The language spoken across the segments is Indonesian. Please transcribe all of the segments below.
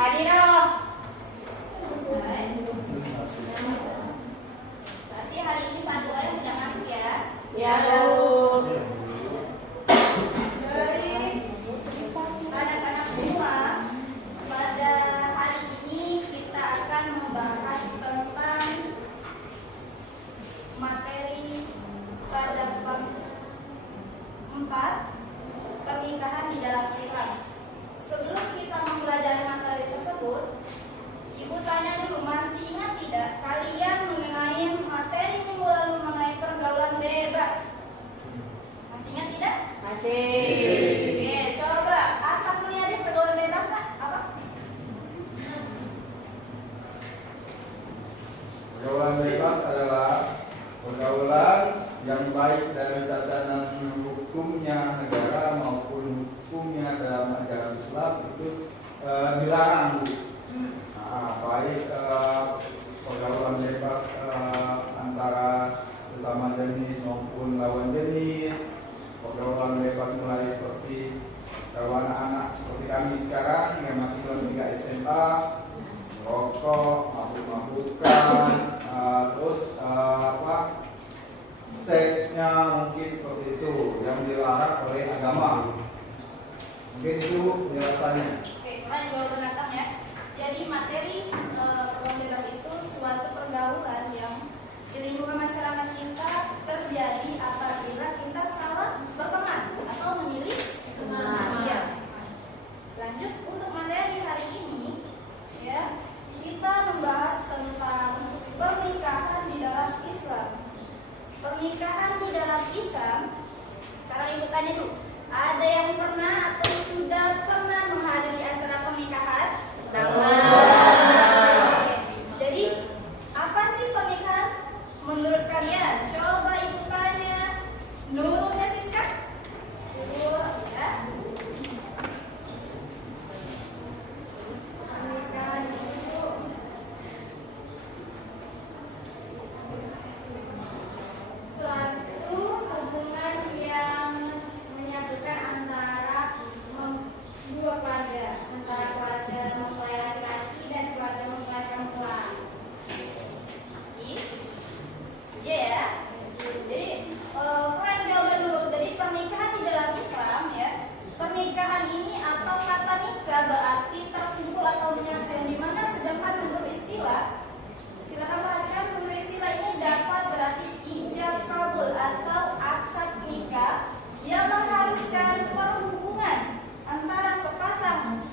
Hadiroh. Berarti hari ini satu orang sudah masuk ya? Ya, Bu. Baik. Anak-anak semua, pada hari ini kita akan membahas tentang materi pada bab 4 pernikahan di dalam Islam. Sebelum kita mempelajari materi tersebut, Ibu tanya dulu, masih ingat tidak kalian mengenai materi minggu lalu mengenai pergaulan bebas? Masih ingat tidak? Masih. Oke, coba Atta pelajari pergaulan bebas apa? Pergaulan bebas adalah pergaulan yang baik dari tatanan hukumnya negara maupun hukumnya dalam negara Islam itu dilarang. Baik pergaulan bebas antara sesama jenis maupun lawan jenis, pergaulan bebas mulai seperti kalau anak-anak seperti kami sekarang yang masih belum tinggal SMA, rokok, mabuk-mabukan, terus seksnya mungkin seperti itu yang dilarang oleh agama. Mungkin itu penjelasannya. Oke, kurang jawaban datang ya. Jadi materi pergaulan bebas itu suatu pergaulan yang di lingkungan masyarakat kita terjadi apabila kita salah berteman atau memilih teman. Iya. Lanjut untuk materi hari ini, ya kita membahas tentang pernikahan di dalam Islam. Pernikahan di dalam Islam. Sekarang Ibu tanya dulu, ada yang pernah atau sudah pernah menghadiri acara pernikahan? Jadi apa sih pernikahan menurut kalian? Coba Ibu tanya. Nurul dan Siska? Ya. Pernikahan itu suatu hubungan yang menyatukan antara dua keluarga, antara keluarga mempelai laki-laki dan keluarga mempelai perempuan. Iya ya. Jadi kurang jawaban dulu. Jadi pernikahan di dalam Islam ya. Pernikahan ini atau kata nikah berarti terkumpul atau menyatu, di mana sedangkan menurut istilah, silakan perhatikan, menurut istilah ini dapat berarti ijab kabul atau akad nikah yang mengharuskan perhubungan antara sepasang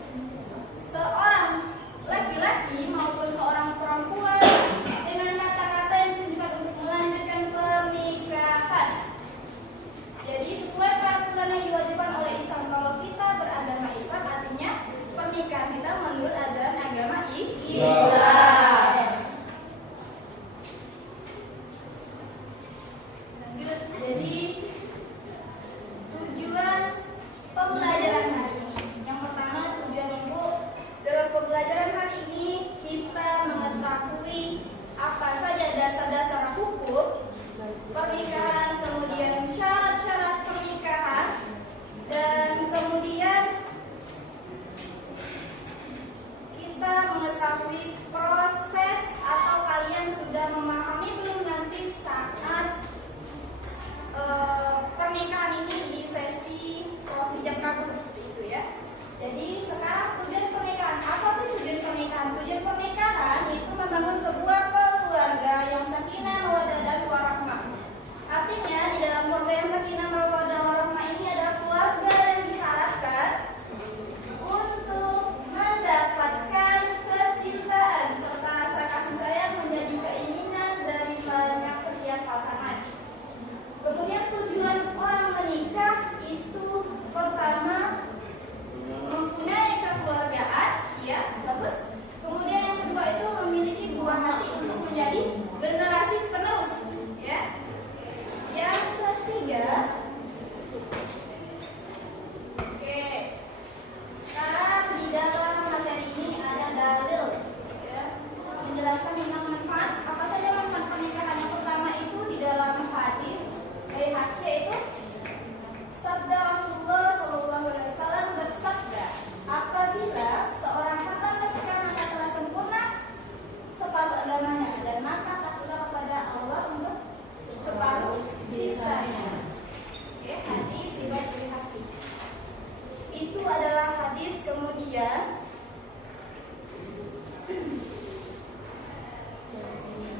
ketiga,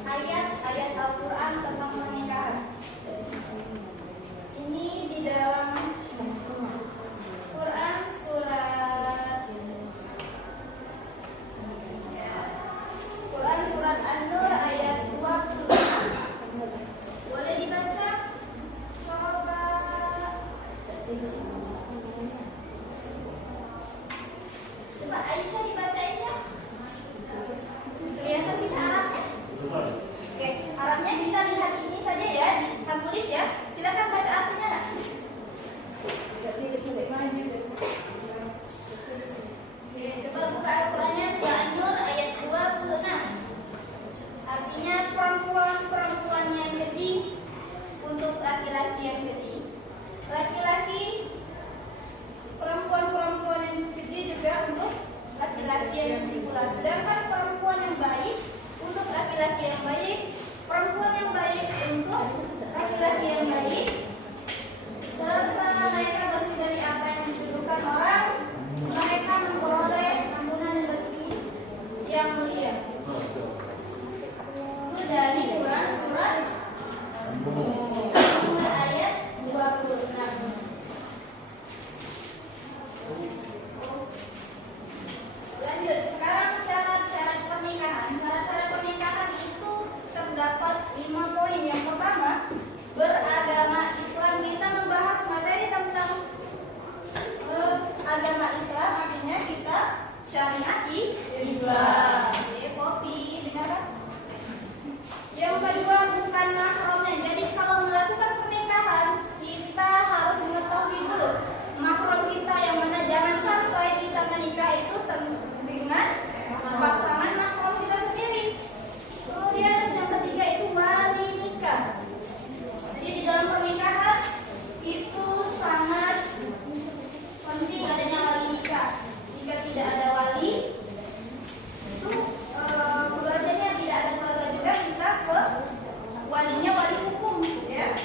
ayat-ayat Al-Quran tentang pernikahan. Ini di dalam Quran surat An-Nur ayat 20. Boleh dibaca? Coba. Coba Aisyah dibaca, Aisyah. Kelihatan kita Arabnya? Oke, Arabnya kita lihat ini saja ya, tulis ya. Silakan baca artinya nak. Oke, coba buka Al-Qurannya surah An-Nur ayat 26. Artinya perempuan-perempuan yang keji untuk laki-laki yang keji. Laki-laki, perempuan-perempuan yang keji juga untuk laki-laki yang keji pula. Sedangkan perempuan yang baik untuk laki-laki yang baik, perempuan yang baik untuk laki-laki yang baik, serta mereka bersih dari apa yang dituduhkan orang, mereka memperoleh ampunan dan rezeki yang mulia. Itu dari Quran surat An-Nur ayat 26. Lanjut, sekarang syarat-syarat pernikahan. Syarat-syarat pernikahan itu terdapat 5 poin. Yang pertama, beragama Islam. Kita membahas materi tentang agama Islam, artinya kita syariati Islam. Popi, benar kan? Yang kedua, bukan mahramnya. Jadi kalau melakukan pernikahan, kita harus mengetahui dulu mahram kita yang mana. Jangan sampai kita menikah itu dengan pasangan mahram kita sendiri. Kemudian yang ketiga itu wali nikah. Jadi di dalam pernikahan itu sangat penting adanya wali nikah. Jika tidak ada wali, itu keluarganya tidak ada keluarga juga, kita ke walinya, wali hukum ya.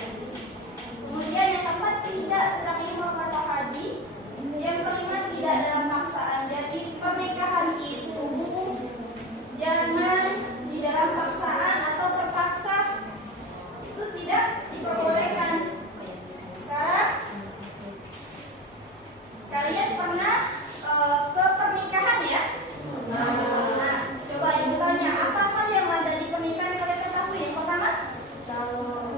Kemudian yang keempat, tidak sedang ihram atau haji. Yang kelima, tidak dalam paksaan. Jadi pernikahan itu jangan di dalam paksaan atau terpaksa, itu tidak diperbolehkan. Sekarang kalian pernah ke pernikahan ya? Nah, coba ibu tanya, apa saja yang ada di pernikahan kalian ketahui? Yang pertama, calon.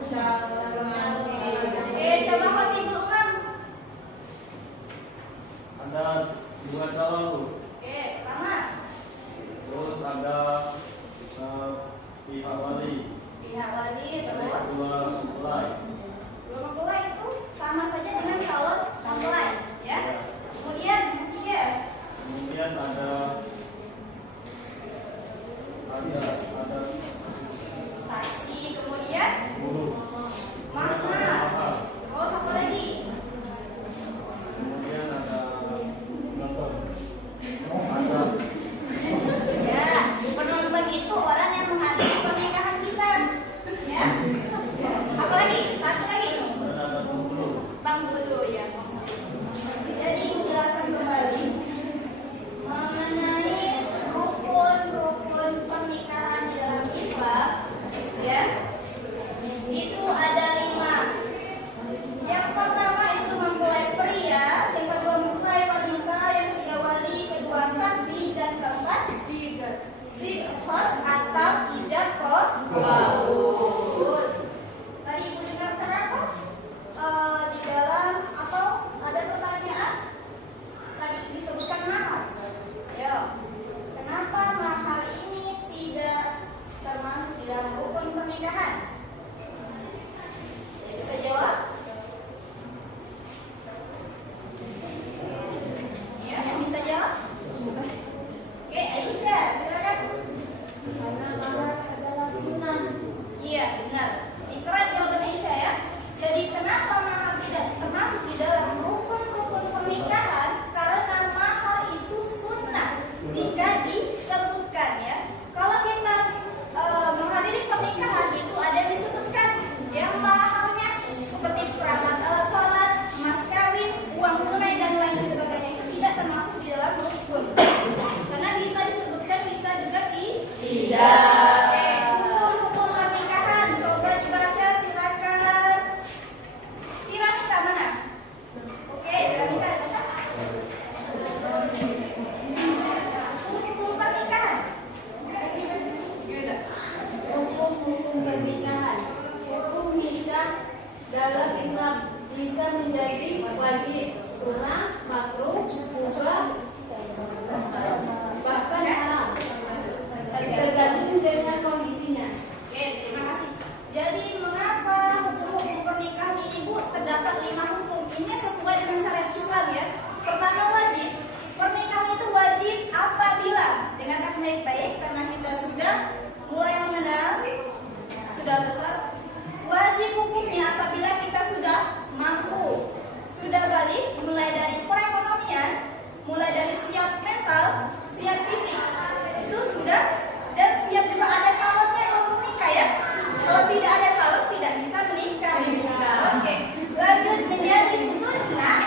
Coba Khotibul Umam. Ada 2 calon tuh. Pertama. Terus ada pihak wali. Pihak wali, Ada terus 2 mempelai. 2 mempelai itu sama saja dengan calon mempelai ya. Kemudian yang ketiga. Kemudian ada Saksi, kemudian guru. mahar. Oh, satu lagi. Kemudian ada penonton. Ya, penonton itu orang yang menghadiri pernikahan kita. Ya. Apalagi? Satu lagi. Dan ada penghulu. Bang dulu ya. Jadi menjelaskan kembali mengenai Hukum pernikahan coba dibaca silakan. Tiranika mana? Oke, Tiranika baca. Hukum pernikahan. Hukum pernikahan. Hukum nikah dalam Islam bisa menjadi wajib, sunnah, makruh, mubah, bahkan haram. Tergantung dengan kondisinya. Oke, terima kasih. Jadi mengapa hukum pernikahan ini Bu terdapat 5 hukum? Ini sesuai dengan syariat Islam ya. Pertama wajib. Pernikahan itu wajib apabila dengarkan baik-baik karena kita sudah mulai mengenal, sudah besar. Wajib hukumnya apabila kita sudah mampu, sudah balik, mulai dari perekonomian, mulai dari siap mental, siap fisik, itu sudah, dan siap juga ada calonnya yang mau menikah ya. Kalau tidak ada calon tidak bisa menikah. Oke, lanjut menjadi sunnah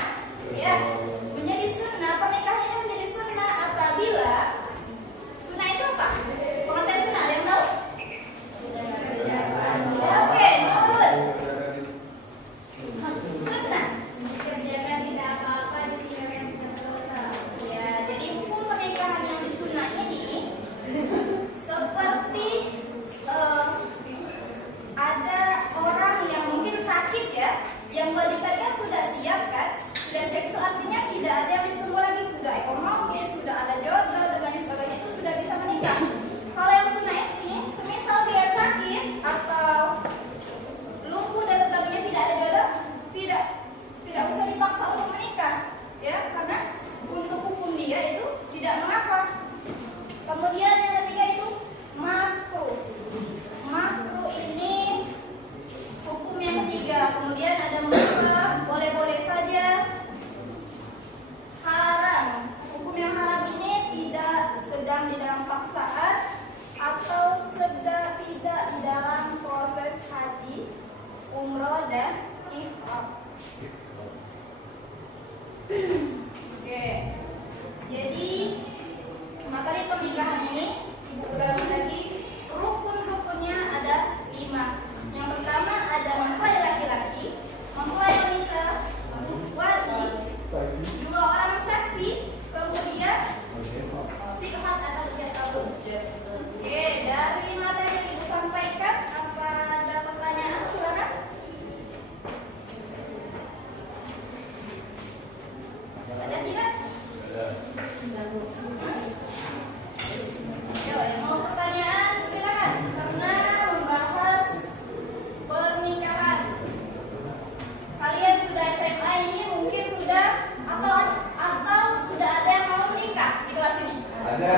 ya. Menjadi sunnah, pernikahan ini menjadi sunnah apabila sunnah itu apa? Pengertian sunnah ada yang tahu? Oke, nurut. Sunnah. Dikerjakan tidak apa-apa, ditinggalkan tidak dosa. Ya, jadi hukum pernikahan yang disunnah ini seperti ada orang yang mungkin sakit ya, yang wanitanya sudah siap kan? Sudah siap itu artinya tidak ada yang ditunggu lagi, sudah ekonomi, sudah ada jodoh dan lain sebagainya, itu sudah bisa menikah. Kalau yang sunnah ini, semisal dia sakit atau lumpuh dan sebagainya, tidak ada jodoh, tidak usah dipaksa untuk menikah, ya, karena untuk hukum dia itu tidak mengapa. Kemudian yang ketiga itu makruh. Makruh ini hukum yang ketiga. Kemudian ada mubah, boleh-boleh saja. Haram. Hukum yang haram ini tidak sedang di dalam paksaan atau sedang tidak di dalam proses haji, umroh dan ifrad. Oke. Jadi materi pernikahan ini Ibu ulangi lagi, rukun-rukunnya ada 5. Yang pertama ada mempelai laki-laki, mempelai wanita, wajib, 2 orang saksi, kemudian sihat atau tidak kabur. Oke, dari materi yang Ibu sampaikan, apa ada pertanyaan? Silakan. Ada tidak? Yo, yang mau pertanyaan silakan. Karena membahas pernikahan. Kalian sudah SMA ini mungkin sudah atau sudah ada yang mau menikah di kelas ini? Ada.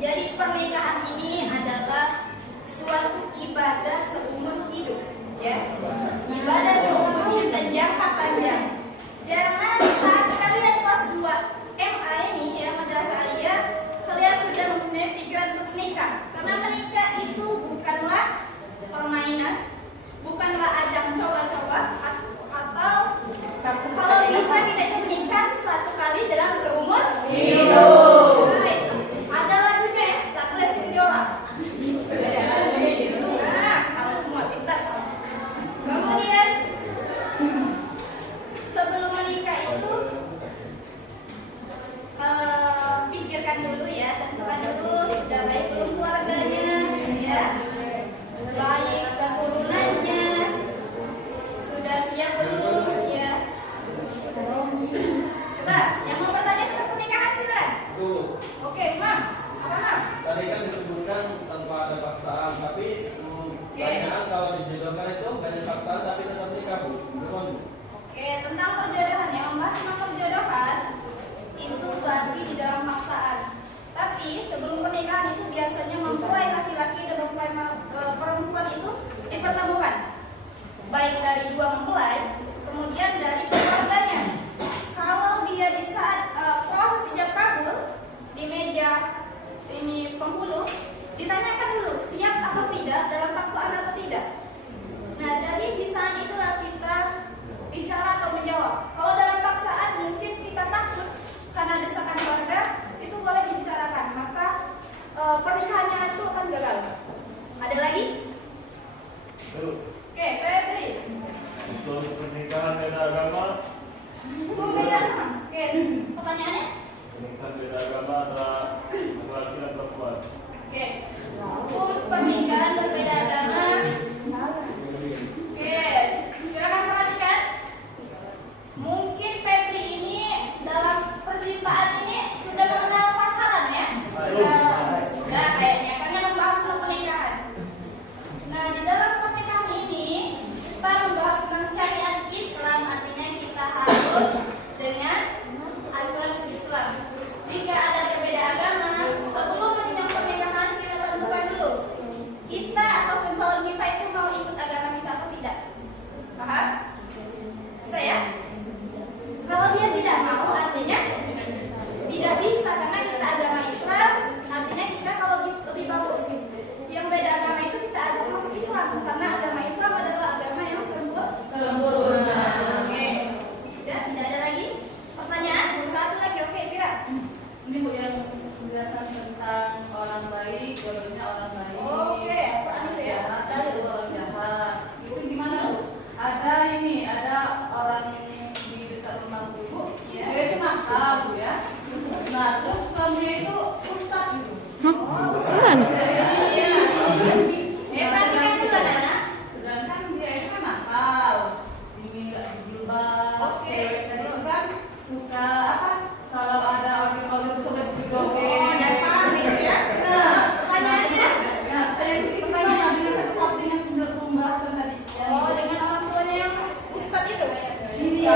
Jadi pernikahan ini adalah suatu ibadah seumur hidup, ya. Ibadah seumur hidup dan jangka panjang. Jangan saat kalian kelas 2 MA ini ya, madrasah aliyah, kalian sudah mempunyai pikiran untuk menikah. Karena menikah itu bukanlah permainan, bukanlah ajang coba-coba, atau kalau bisa kita itu menikah 1 kali dalam seumur hidup. Nah, itu ada lagunya ya, tak boleh seperti orang. Nah, kalau semua pintar. Kemudian sebelum menikah itu pikirkan dulu ya, tentukan dulu sudah baik belum keluarganya, ya, baik keturunannya, sudah siap belum, ya. Coba yang mau bertanya tentang pernikahan silakan. Oke, Mam, apa Mam? Tadi kan disebutkan tanpa ada paksaan, tapi pertanyaan kalau dijodohkan itu nggak ada paksaan tapi tetap nikah, Bu. Gimana, Bu? Oke, tentang perjodohan, yang membahas tentang perjodohan itu berarti di dalam paksaan. Tapi sebelum pernikahan itu biasanya mempelai laki-laki dan mempelai perempuan itu dipertemukan, baik dari 2 mempelai, kemudian dari keluarganya. Kalau dia di saat proses ijab kabul di meja ini penghulu Ini Bu yang penjelasan tentang orang baik, bodohnya orang baik. Oke, Al-Quran itu ya. Ada itu orang jahat. Itu gimana Bu? Ada ini, ada orang di dekat rumah Ibu. Iya. Dia itu nakal Bu ya. Nah terus suaminya itu ustaz gitu. Iya. Perhatikan juga Nana. Sedangkan dia itu kan nakal, ini nggak jilbab. Oke. Cewek tadi itu kan suka apa? Kalau ada orang suka joget. Oh, dan paham itu ya. Nah, Pertanyaannya? Nah, itu sama dengan satu part dengan pembahasan tadi. Oh, dengan orang tuanya yang ustadz itu? Iya.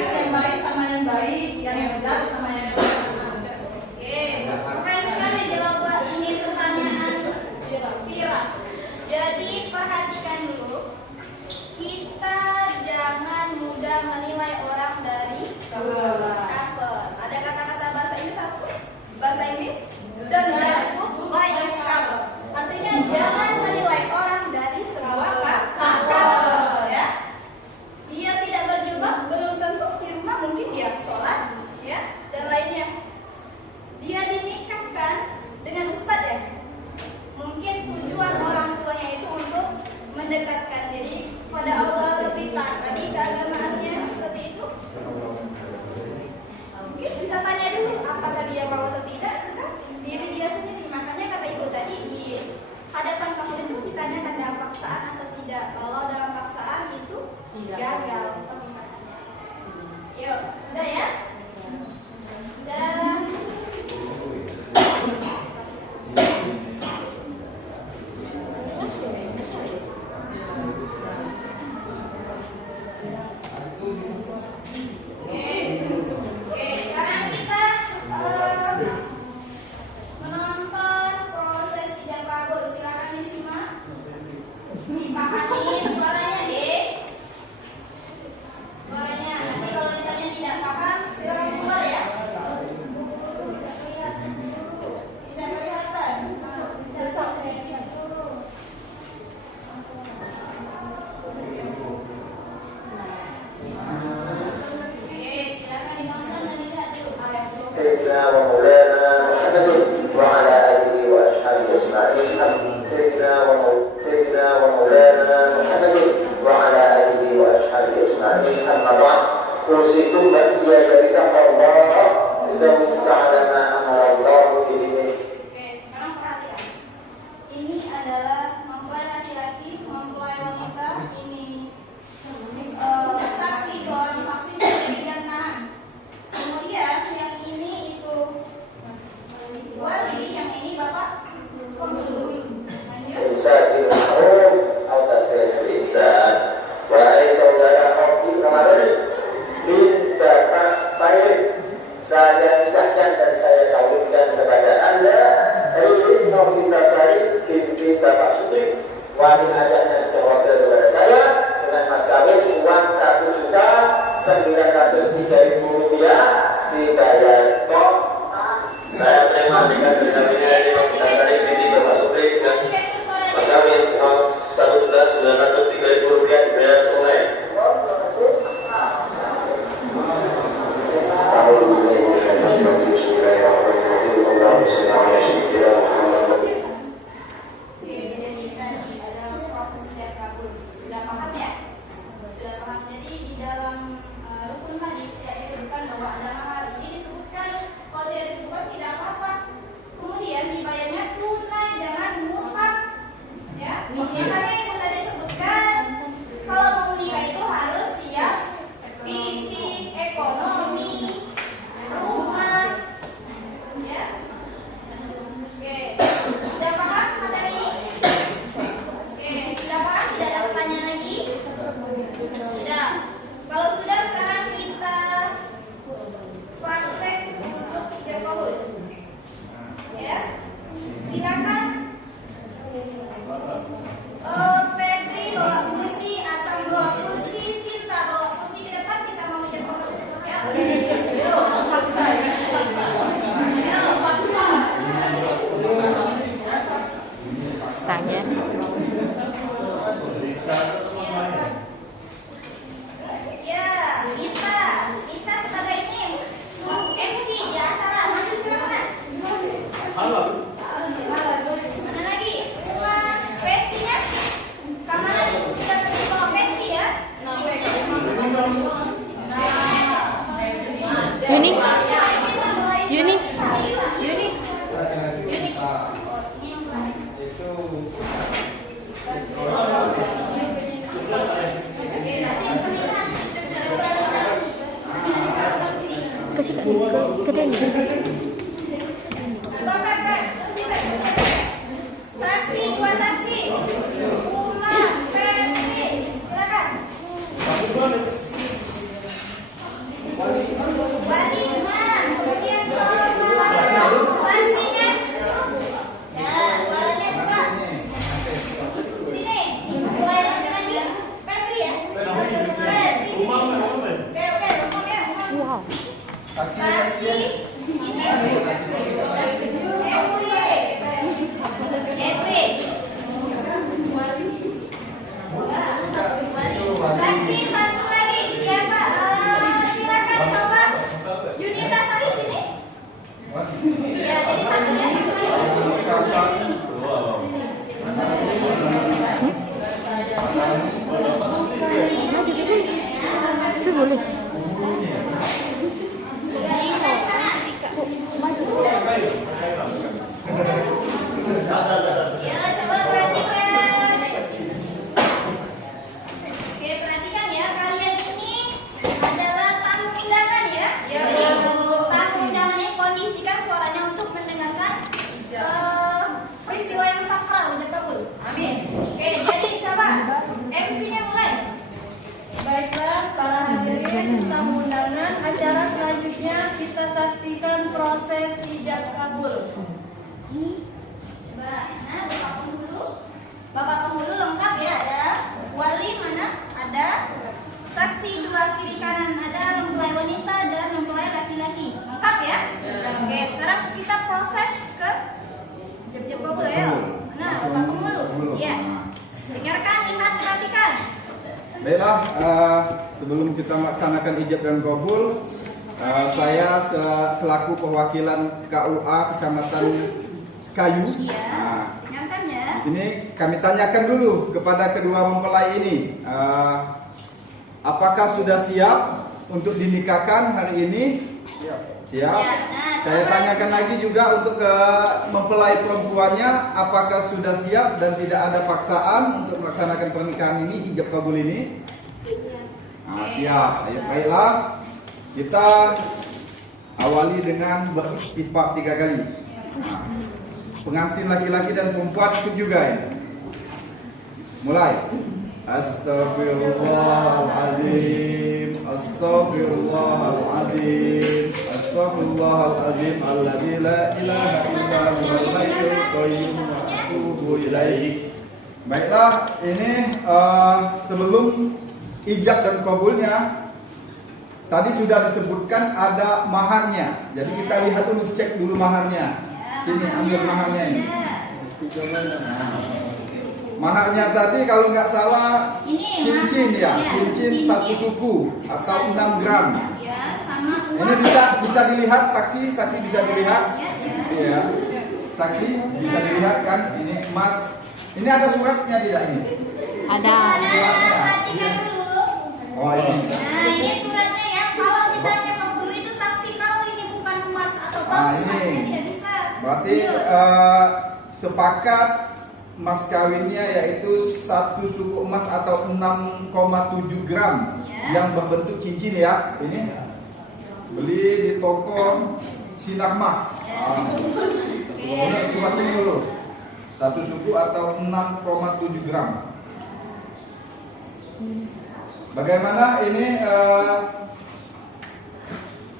Yang baik sama yang baik, yang jahat sama yang jahat. Oke, keren sekali jawaban ini pertanyaan Pira. Jadi perhatikan dulu, kita jangan mudah menilai orang dari cover. Ada kata-kata bahasa Inggris apa? Bahasa Inggris? Don't judge book by its cover. Artinya jangan menilai orang dari sebuah cover, ya. Dia tidak berjubah, belum tentu di rumah mungkin dia sholat, ya, dan lainnya. Dia dinikahkan dengan ustadz ya. Mungkin tujuan orang tuanya itu untuk mendekatkan diri pada Allah lebih taat. Tadi keagamaannya seperti itu. Mungkin kita tanya dulu apakah dia mau atau tidak dengan diri dia sendiri. Makanya kata ibu tadi di hadapan kamu itu ditanyakan dalam paksaan atau tidak. Kalau dalam paksaan itu gagal pernikahannya. Yuk, sudah ya? Sudah. Oke, sekarang kita menonton proses ijab kabul. Silakan disimak, dipahami suaranya deh. Suaranya nanti kalau ditanya tidak paham silakan keluar ya. Tidak kelihatan. Besok silakan ditonton dan dilihat dulu. سيدنا ومولانا محمد وعلى آله وأصحابه أجمعين سيدنا ومولانا محمد وعلى آله وأصحابه أجمعين أما بعد أوصيكم وإياي بتقوى الله زوجك على ما أمر الله به. Oke, sekarang perhatikan. Ini adalah mempelai laki-laki, mempelai wanita. Ini saksi doang, saksi kiri dan kanan. Kemudian yang ini itu wali, yang ini bapak pembeli. Lanjut. إمساك بالمعروف أو تسريح بالإحسان. Wahai saudara Hoki Ramadhani, minta baik saya nikahkan dan saya kawinkan kepada Anda Rilin Novitasari binti Bapak Sutri. Wali ajaknya sudah wakil kepada saya dengan mas kawin uang 1.903.000 rupiah dibayar kok. Saya terima dengan berkawinnya Rilin Novitasari binti Bapak Sutri dengan mas kawin uang 1.903.000 rupiah dibayar tunai. Oke, jadi tadi ada proses ijab kabul. Sudah paham ya? Sudah paham. Jadi di dalam rukun tadi tidak disebutkan bahwa ada mahar. Ini disebutkan, kalau tidak disebutkan tidak apa-apa. Kemudian dibayarnya tunai, jangan mutah. Ya, makanya ibu tadi sebutkan kalau mau menikah itu harus siap fisik, ekonomi, rumah, ya. Saksi, dua saksi. Uma, Febri, silakan. Walima, kemudian saksinya. Ya, suaranya coba. Sini, mulai lagi. Febri ya. Febri. Oke, ngomongnya. Saksi, ini Febri. Saksi satu lagi siapa? Silakan coba. Yunita Sari sini. Ya, jadi satu ya. Itu boleh. Ya, coba perhatikan. Oke, perhatikan ya. Kalian ini adalah tamu undangan ya. Jadi tamu undangan ini kondisikan suaranya untuk mendengarkan peristiwa yang sakral dan kabul. Amin. Oke, jadi coba MC-nya mulai. Baiklah para hadirin tamu undangan, acara selanjutnya kita saksikan proses ijab kabul. Nah, Bapak penghulu lengkap ya, ada wali mana? Ada saksi dua kiri kanan, ada mempelai wanita dan mempelai laki-laki. Lengkap ya? Oke, sekarang kita proses ke ijab kabul ya. Nah, Bapak penghulu. Iya. Dengarkan, lihat, perhatikan. Baiklah, sebelum kita melaksanakan ijab dan kabul, saya selaku perwakilan KUA Kecamatan Sekayu. Iya. Nah, Dengarkan ya. di sini kami tanyakan dulu kepada kedua mempelai ini, apakah sudah siap untuk dinikahkan hari ini? Siap. Nah, Saya coba. tanyakan lagi juga untuk ke mempelai perempuannya, apakah sudah siap dan tidak ada paksaan untuk melaksanakan pernikahan ini, ijab kabul ini? Nah, siap. Ayo, baiklah. Kita awali dengan beristighfar 3 kali. Nah, pengantin laki-laki dan perempuan ikut juga ini. Mulai. Astaghfirullahaladzim, astaghfirullahaladzim, astaghfirullahaladzim, alladzi la ilaha illa huwal hayyul qayyum wa atubu ilaih. Baiklah, ini sebelum ijab dan kabulnya tadi sudah disebutkan ada maharnya. Jadi kita lihat dulu, cek dulu maharnya. Sini, ambil maharnya ini. Maharnya tadi kalau nggak salah Ini cincin ya, ya, cincin 1 suku atau 6 gram. Ya, sama Ini bisa dilihat, saksi bisa dilihat. Ya. Iya. Saksi bisa dilihat kan, ini emas. Ini ada suratnya tidak ini? Ada. Perhatikan dulu. Oh ini. Nah, ini suratnya ya. Kalau ditanya penghulu itu saksi kalau ini bukan emas atau Nah, palsu, ini. artinya tidak bisa. Berarti sepakat mas kawinnya yaitu 1 suku emas atau 6,7 gram Ya. yang berbentuk cincin ya. Ini beli di toko Sinar Mas. Ini coba cek dulu. 1 suku atau 6,7 gram. Bagaimana ini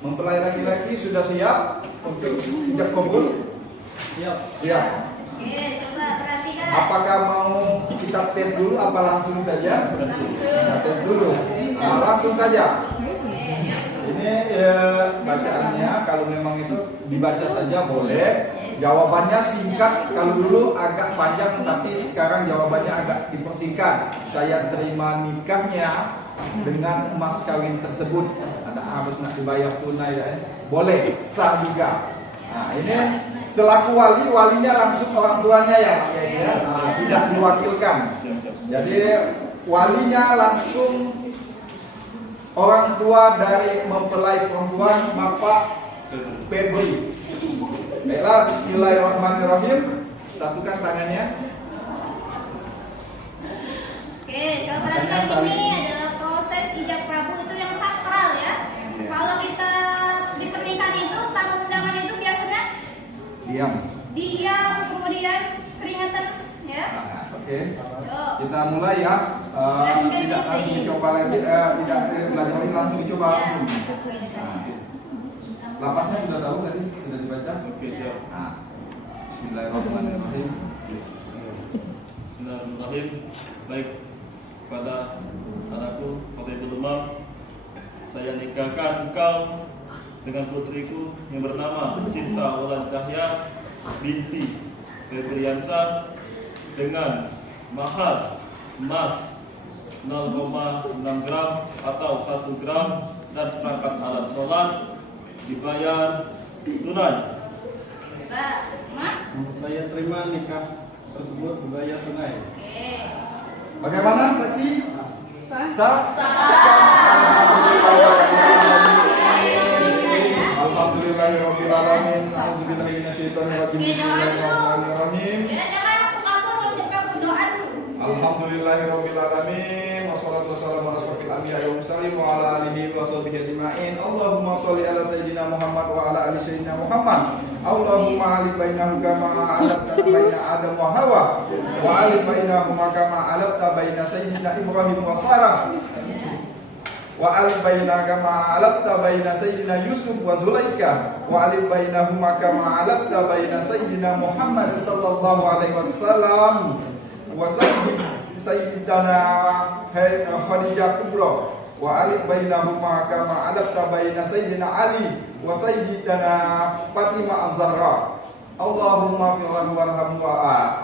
mempelai laki-laki sudah siap untuk ijab kabul? Siap. Oke, coba perhatikan. Apakah mau kita tes dulu apa langsung saja? Langsung. Kita tes dulu. Nah, langsung saja. Ini bacaannya kalau memang itu dibaca saja boleh. Jawabannya singkat, kalau dulu agak panjang tapi sekarang jawabannya agak dipersingkat. Saya terima nikahnya dengan emas kawin tersebut. Ada harus nak dibayar tunai ya. Boleh, sah juga. Nah, ini selaku walinya langsung orang tuanya ya, nah, tidak diwakilkan. Jadi walinya langsung orang tua dari mempelai perempuan Bapak Febri. Baiklah, bismillahirrahmanirrahim. Satukan tangannya. Oke, coba perhatikan ini adalah proses ijab kabul itu yang sakral ya. Kalau kita di pernikahan Diam. Diam, kemudian keringatan, ya. Nah, oke. Yuk. Kita mulai ya. Tidak langsung dicoba lagi. Tidak belajar ini langsung dicoba langsung. Nah, lapasnya sudah tahu tadi, sudah dibaca. Oke, siap. Nah, Bismillahirrahmanirrahim. Bismillahirrahmanirrahim. Baik, pada anakku Habibul Umar, saya nikahkan engkau dengan putriku yang bernama Sinta Wulan Cahya binti Febriansa dengan mahar emas 0,6 gram atau 1 gram dan perangkat alat sholat dibayar tunai. Nah, Mak. Saya terima nikah tersebut dibayar tunai. Oke. Bagaimana saksi? Sah. Alhamdulillahirabbil alamin. A'udzubillahi minasyaitonir rajim. Bismillahirrahmanirrahim. Jangan langsung kabur, kalau kita berdoa dulu. Alhamdulillahirabbil alamin. Wassalatu wassalamu ala asyrofil anbiya'i wal mursalin wa ala alihi wa sahbihi ajma'in. Allahumma shalli ala sayyidina Muhammad wa ala ali sayyidina Muhammad. Allahumma alif bainahum kama alafta baina Adam wa Hawa wa alif bainahum kama alafta baina sayyidina Ibrahim wa Sarah. Wa alif baina kama alafta baina sayyidina Yusuf wa Zulaika wa alif bainahuma kama alafta baina sayyidina Muhammad sallallahu alaihi wasallam wa sayyidina Khadijah Kubra wa alif bainahuma kama alafta baina sayyidina Ali wa sayyidina Fatimah Az-Zahra. Allahumma firlahu warhamhu wa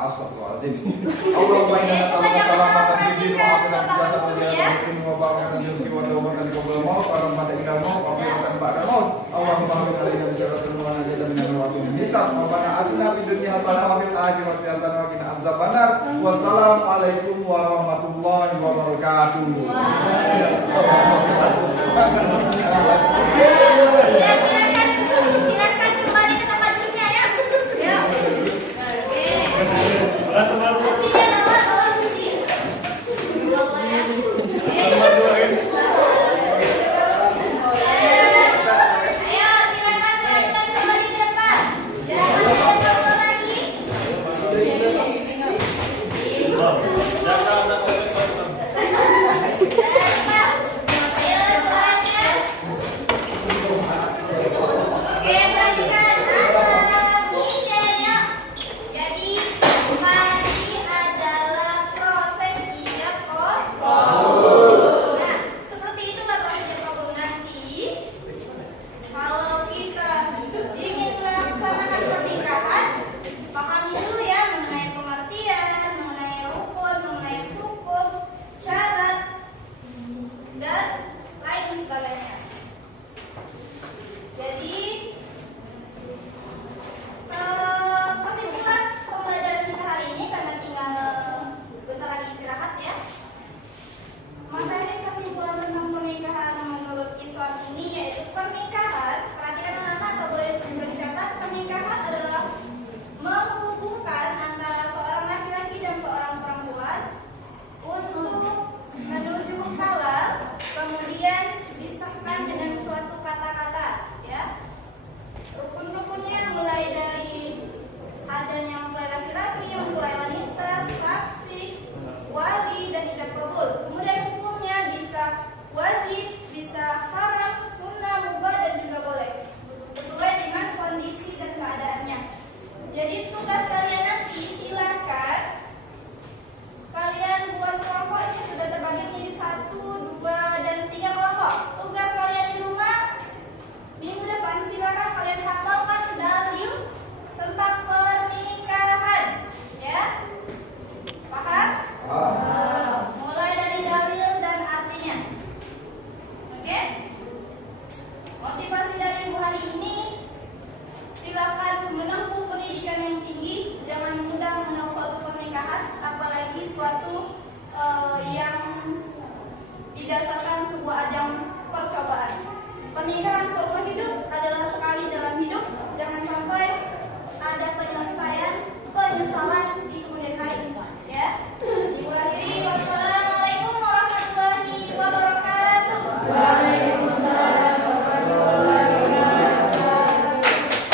astaghfirullahaladzim. Allahumma inna nas'aluka salamatan fid din wa afiyatan fil jasad wa ziyadatan wa barakatan fil rizqi wa tawbatan qabla al-maut wa rahmatan inda al-maut wa afiyatan ba'da al-maut. Allahumma hamid alaina bi syarratin wa najina min al-waqi min hisab. Rabbana atina fid dunya hasanah wa fil akhirati hasanah wa qina adzabannar. Wassalamu alaikum warahmatullahi wabarakatuh. Silakan kembali ke tempat duduknya ya. Ya. Ayo silakan melanjutkan kembali ke depan. Jangan jauh lagi. Ayo semuanya. Oke, perhatikan kriteria. Jadi hari adalah proses ijab kabul. Nah, seperti itulah proses ijab kabul nanti. Kalau kita ingin melaksanakan pernikahan, pahami dulu ya mengenai pengertian, mengenai rukun, mengenai hukum, syarat, dan lain sebagainya. Jadi kesimpulan pembelajaran kita hari ini karena tinggal bentar lagi istirahat ya. Materi kesimpulan tentang pernikahan menurut Islam ini yaitu pernikahan. Perhatikan anak-anak atau boleh juga dicatat, pernikahan adalah menghubungkan antara seorang laki-laki dan seorang perempuan untuk menuju halal, kemudian disahkan dengan suatu kata-kata ya. Rukun-rukunnya mulai dari adanya mempelai laki-laki, mempelai wanita, saksi, wali, dan ijab kabul. Kemudian hukumnya bisa wajib, bisa haram, sunnah, mubah, dan juga boleh sesuai dengan kondisi dan keadaannya. Jadi tugas kalian nanti silakan kalian buat kelompoknya sudah terbagi menjadi 1, 2, dan 3 kelompok. Tugas kalian di rumah minggu depan silakan kalian hafalkan dalil tentang pernikahan, ya. Paham? Mulai dari dalil dan artinya. Oke? Motivasi dari ibu hari ini, silakan menempuh pendidikan yang tinggi, jangan mudah mengenal suatu pernikahan, apalagi suatu yang didasarkan sebuah ajang percobaan. Pernikahan seumur hidup